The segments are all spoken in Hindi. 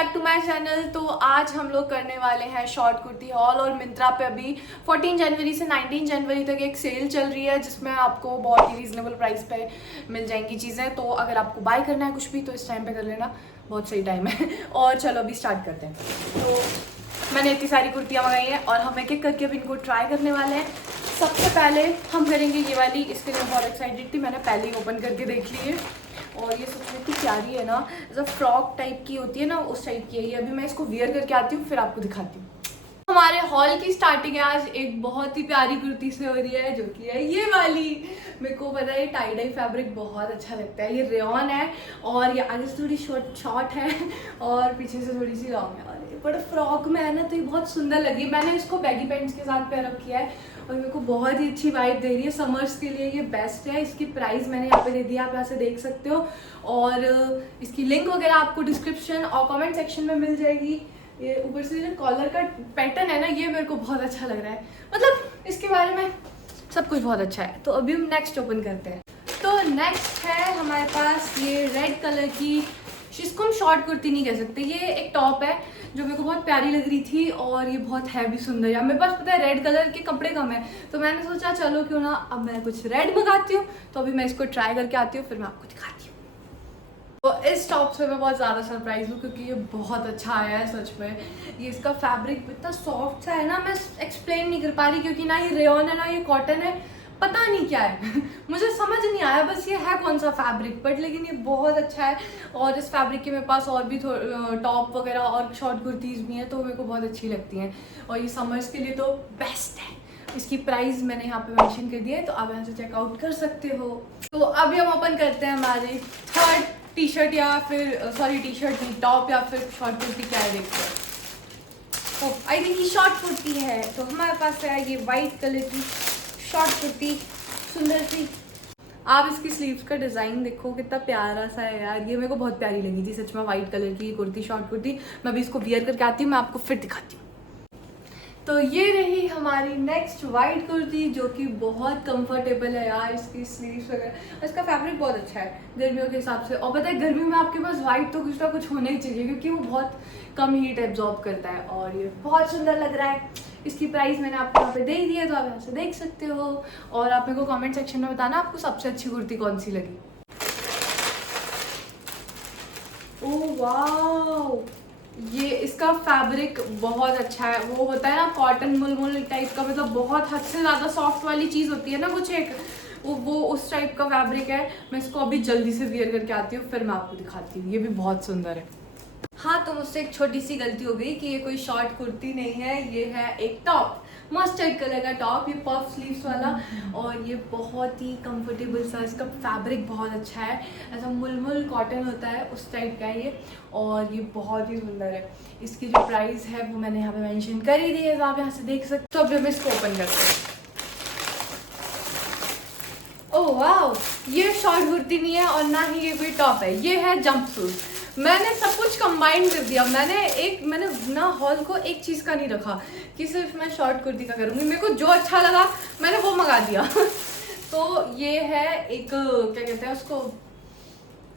Back to my channel. तो आज हम लोग करने वाले हैं शॉर्ट कुर्ती हॉल और मिंत्रा पे अभी 14 जनवरी से 19 जनवरी तक एक सेल चल रही है जिसमें आपको बहुत ही रीजनेबल प्राइस पे मिल जाएंगी चीज़ें। तो अगर आपको बाय करना है कुछ भी तो इस टाइम पे कर लेना, बहुत सही टाइम है। और चलो अभी स्टार्ट करते हैं। तो मैंने इतनी सारी कुर्तियाँ मंगाई हैं और हम एक एक करके अभी इनको ट्राई करने वाले हैं। सबसे पहले हम करेंगे ये वाली, इसके लिए बहुत एक्साइटेड थी, मैंने पहले ही ओपन करके देख ली है और ये सच में इतनी प्यारी है ना, जैसे फ्रॉक टाइप की होती है ना उस टाइप की है ये। अभी मैं इसको वियर करके आती हूँ फिर आपको दिखाती हूँ। हमारे हॉल की स्टार्टिंग है आज एक बहुत ही प्यारी कुर्ती से हो रही है जो कि है ये वाली। मेरे को पता है टाई डाई फैब्रिक बहुत अच्छा लगता है। ये रेयॉन है और ये आगे से थोड़ी शॉर्ट है और पीछे से थोड़ी सी लॉन्ग है। और बट फ्रॉक में है ना तो ये बहुत सुंदर लग रही है। मैंने इसको बैगी पैंट्स के साथ पेयर अप किया है और मेरे को बहुत ही अच्छी वाइब दे रही है। समर्स के लिए ये बेस्ट है। इसकी प्राइस मैंने यहाँ पे दे दी, आप यहाँ से देख सकते हो और इसकी लिंक वगैरह आपको डिस्क्रिप्शन और कमेंट सेक्शन में मिल जाएगी। ये ऊपर से जो कॉलर का पैटर्न है ना ये मेरे को बहुत अच्छा लग रहा है, मतलब इसके बारे में सब कुछ बहुत अच्छा है। तो अभी हम नेक्स्ट ओपन करते हैं। तो नेक्स्ट है हमारे पास ये रेड कलर की, इसको हम शॉर्ट कुर्ती नहीं कह सकते, ये एक टॉप है जो मेरे को बहुत प्यारी लग रही थी और ये बहुत है भी सुंदर है। मेरे पास पता है रेड कलर के कपड़े कम है तो मैंने सोचा चलो क्यों ना अब मैं कुछ रेड मंगाती हूँ। तो अभी मैं इसको ट्राई करके आती हूँ फिर मैं आपको दिखाती हूँ। तो इस टॉप से मैं बहुत ज़्यादा सरप्राइज हूँ क्योंकि ये बहुत अच्छा आया है सच में। ये इसका फैब्रिक इतना सॉफ्ट सा है ना, मैं एक्सप्लेन नहीं कर पा रही क्योंकि ना ये रेयॉन है ना ये कॉटन है, पता नहीं क्या है मुझे समझ नहीं आया बस ये है कौन सा फैब्रिक, बट लेकिन ये बहुत अच्छा है। और इस फैब्रिक के मेरे पास और भी टॉप वगैरह और शॉर्ट कुर्तीज़ भी हैं तो मेरे को बहुत अच्छी लगती हैं और ये समर्स के लिए तो बेस्ट है। इसकी प्राइस मैंने यहाँ पे मेंशन कर दी है तो आप यहाँ से चेकआउट कर सकते हो। तो अभी हम ओपन करते हैं हमारे थर्ड टी शर्ट या फिर सॉरी टी शर्ट नहीं, टॉप या फिर शॉर्ट कुर्ती क्या है देखते हैं। आई थिंक ये शॉर्ट कुर्ती है। तो हमारे पास है ये वाइट कलर की शॉर्ट कुर्ती, सुंदर सी। आप इसकी स्लीव्स का डिज़ाइन देखो कितना प्यारा सा है यार, ये मेरे को बहुत प्यारी लगी थी सच में। वाइट कलर की कुर्ती शॉर्ट कुर्ती, मैं अभी इसको वियर करके आती हूँ, मैं आपको फिर दिखाती हूँ। तो ये रही हमारी नेक्स्ट वाइट कुर्ती जो कि बहुत कंफर्टेबल है यार। इसकी स्लीव्स वगैरह, इसका फैब्रिक बहुत अच्छा है गर्मियों के हिसाब से। और पता है गर्मी में आपके पास वाइट तो कुछ ना कुछ होना ही चाहिए क्योंकि वो बहुत कम हीट एब्जॉर्ब करता है और ये बहुत सुंदर लग रहा है। इसकी प्राइस मैंने आपको यहाँ पे दे दी है तो आप यहाँ से देख सकते हो और आप मेरे को कमेंट सेक्शन में बताना आपको सबसे अच्छी कुर्ती कौन सी लगी। ओह वाह, ये इसका फैब्रिक बहुत अच्छा है। वो होता है ना कॉटन मुलमुल टाइप का, मतलब बहुत हद से ज़्यादा सॉफ्ट वाली चीज़ होती है ना कुछ एक, वो उस टाइप का फैब्रिक है। मैं इसको अभी जल्दी से वियर करके आती हूँ फिर मैं आपको दिखाती हूँ। ये भी बहुत सुंदर है। हाँ तो मुझसे एक छोटी सी गलती हो गई कि ये कोई शॉर्ट कुर्ती नहीं है, ये है एक टॉप, मस्टर्ड कलर का टॉप, ये पफ स्लीव्स वाला और ये बहुत ही कंफर्टेबल सा, इसका फैब्रिक बहुत अच्छा है, ऐसा मुलमुल कॉटन होता है उस टाइप का है ये और ये बहुत ही सुंदर है। इसकी जो प्राइस है वो मैंने यहाँ पे मेंशन कर ही दी है तो आप यहाँ से देख सकते हो। तो अभी हम इसको ओपन करते हैं। ओह वाह, ये शॉर्ट कुर्ती नहीं है और ना ही ये कोई टॉप है, ये है जंपसूट। मैंने सब कुछ कंबाइन कर दिया। मैंने ना हॉल को एक चीज़ का नहीं रखा कि सिर्फ मैं शॉर्ट कुर्ती का करूँगी, मेरे को जो अच्छा लगा मैंने वो मंगा दिया तो ये है एक क्या कहते हैं उसको,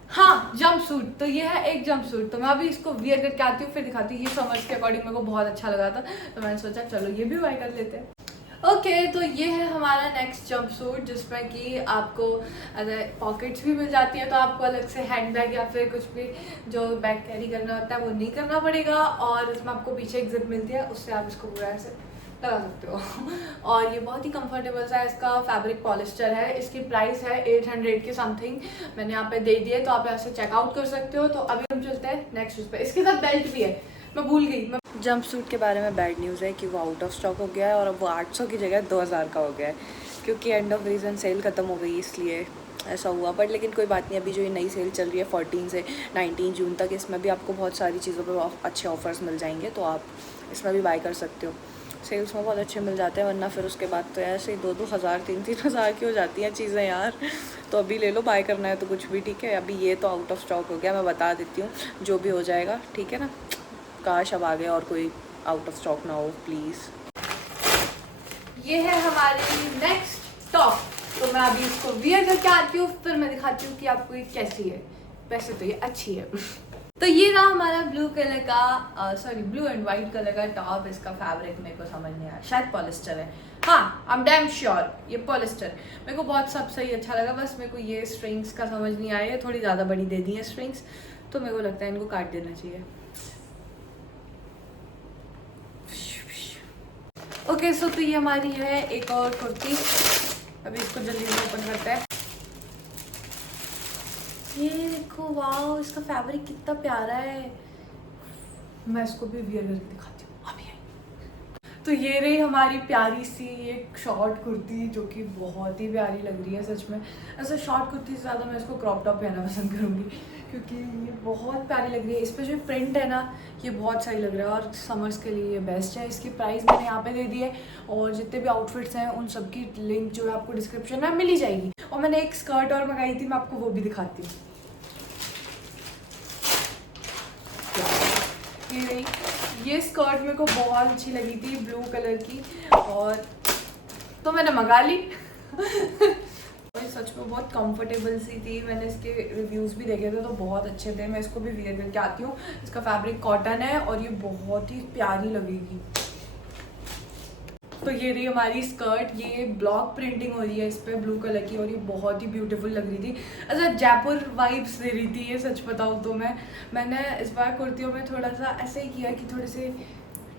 हाँ जंप सूट। तो ये है एक जंप सूट। तो मैं अभी इसको वियर करके आती हूँ फिर दिखाती हूँ। ये समर्स के अकॉर्डिंग मेरे को बहुत अच्छा लगा था तो मैंने सोचा चलो ये भी बाय कर लेते हैं। ओके तो ये है हमारा नेक्स्ट जंप सूट जिसमें कि आपको अगर पॉकेट्स भी मिल जाती है तो आपको अलग से हैंड बैग या फिर कुछ भी जो बैग कैरी करना होता है वो नहीं करना पड़ेगा और इसमें आपको पीछे एक जिप मिलती है उससे आप इसको पूरा ऐसे लगा सकते हो और ये बहुत ही कंफर्टेबल सा है। इसका फैब्रिक पॉलिस्टर है। इसकी प्राइस है 800 के समथिंग, मैंने यहाँ पे दे दी है तो आप यहाँ से चेकआउट कर सकते हो। तो अभी हम चलते हैं नेक्स्ट उस पर। इसके साथ बेल्ट भी है, मैं भूल गई। जंप सूट के बारे में बैड न्यूज़ है कि वो आउट ऑफ स्टॉक हो गया है और अब वो 800 की जगह 2000 का हो गया है क्योंकि एंड ऑफ रीज़न सेल ख़त्म हो गई इसलिए ऐसा हुआ। बट लेकिन कोई बात नहीं, अभी जो ये नई सेल चल रही है 14 से 19 जून तक, इसमें भी आपको बहुत सारी चीज़ों पर अच्छे ऑफर्स मिल जाएंगे तो आप इसमें भी बाय कर सकते हो। सेल्स में बहुत अच्छे मिल जाते हैं वरना फिर उसके बाद तो ऐसे ही 2-2 हज़ार 3-3 हज़ार की हो जाती हैं चीज़ें यार। तो अभी ले लो, बाय करना है तो कुछ भी ठीक है। अभी ये तो आउट ऑफ स्टॉक हो गया, मैं बता देती हूँ जो भी हो जाएगा ठीक है ना। काश अब आ गया और कोई आउट ऑफ स्टॉक ना हो प्लीज़। ये है हमारी नेक्स्ट टॉप। तो मैं अभी इसको वियर करके आती हूँ फिर मैं दिखाती हूँ कि आपको ये कैसी है। वैसे तो ये अच्छी है तो ये रहा हमारा ब्लू कलर का ब्लू एंड वाइट कलर का टॉप। इसका फैब्रिक मेरे को समझ नहीं आया, शायद पॉलिस्टर है। हाँ, आई एम डैम श्योर ये पॉलिस्टर। मेरे को बहुत सब सही अच्छा लगा, बस मेरे को ये स्ट्रिंग्स का समझ नहीं आया, थोड़ी ज़्यादा बड़ी दे दी है स्ट्रिंग्स, तो मेरे को लगता है इनको काट देना चाहिए। ओके सो तो ये हमारी है एक और कुर्ती। अभी इसको जल्दी से ओपन करते हैं। ये देखो, वाओ, इसका फैब्रिक कितना प्यारा है। मैं इसको भी वियर करके दिखाती हूँ अभी। तो ये रही हमारी प्यारी सी एक शॉर्ट कुर्ती, जो कि बहुत ही प्यारी लग रही है सच में। ऐसा शॉर्ट कुर्ती से ज़्यादा मैं इसको क्रॉप टॉप पहनना पसंद करूँगी, क्योंकि ये बहुत प्यारी लग रही है। इस पर जो प्रिंट है ना, ये बहुत सही लग रहा है और समर्स के लिए ये बेस्ट है। इसकी प्राइस मैंने यहाँ पे दे दी है, और जितने भी आउटफिट्स हैं उन सब की लिंक जो है आपको डिस्क्रिप्शन में मिल ही जाएगी। और मैंने एक स्कर्ट और मंगाई थी, मैं आपको वो भी दिखाती हूँ। ये स्कर्ट मेरे को बहुत अच्छी लगी थी, ब्लू कलर की, और तो मैंने मंगा ली। सच में बहुत कंफर्टेबल सी थी। मैंने इसके रिव्यूज़ भी देखे थे तो बहुत अच्छे थे। मैं इसको भी वियर करके आती हूँ। इसका फैब्रिक कॉटन है और ये बहुत ही प्यारी लगेगी। तो ये रही हमारी स्कर्ट। ये ब्लॉक प्रिंटिंग हो रही है इस पर ब्लू कलर की, और ये बहुत ही ब्यूटीफुल लग रही थी। अच्छा, जयपुर वाइब्स दे रही थी ये, सच बताऊँ तो। मैंने इस बार कुर्तियों में थोड़ा सा ऐसे ही किया कि थोड़े से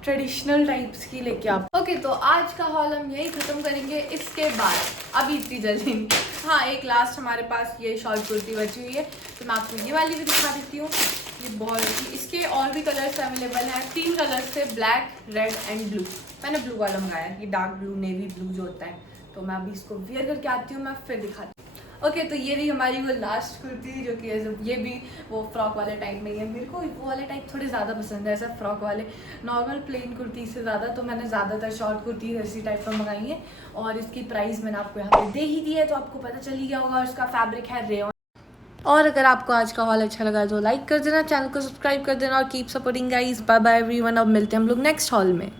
ट्रेडिशनल टाइप्स की लेके आप। ओके, तो आज का हॉल हम यही ख़त्म करेंगे। इसके बाद अभी इतनी जल्दी नहीं, हाँ, एक लास्ट हमारे पास ये शॉर्ट कुर्ती बची हुई है, तो मैं आपको ये वाली भी दिखा देती हूँ। ये बहुत अच्छी, इसके और भी कलर्स अवेलेबल हैं। 3 कलर्स थे, ब्लैक, रेड एंड ब्लू। मैंने ब्लू वाला मंगाया, ये डार्क ब्लू, नेवी ब्लू जो होता है। तो मैं अभी इसको वियर करके आती हूँ, मैं फिर दिखाती हूँ। ओके, तो ये रही हमारी वो लास्ट कुर्ती, जो कि ये भी वो फ्रॉक वाले टाइप में ही है। मेरे को वो वाले टाइप थोड़े ज़्यादा पसंद है, ऐसा फ्रॉक वाले। नॉर्मल प्लेन कुर्ती से ज़्यादा तो मैंने ज़्यादातर शॉर्ट कुर्ती इसी टाइप का मंगाई है। और इसकी प्राइस मैंने आपको यहाँ पे दे ही दी है, तो आपको पता चल ही गया होगा। और इसका फैब्रिक है रेयॉन। और अगर आपको आज का हॉल अच्छा लगा तो लाइक कर देना, चैनल को सब्सक्राइब कर देना, और keep supporting guys. Bye bye everyone. अब मिलते हैं हम लोग नेक्स्ट हॉल में।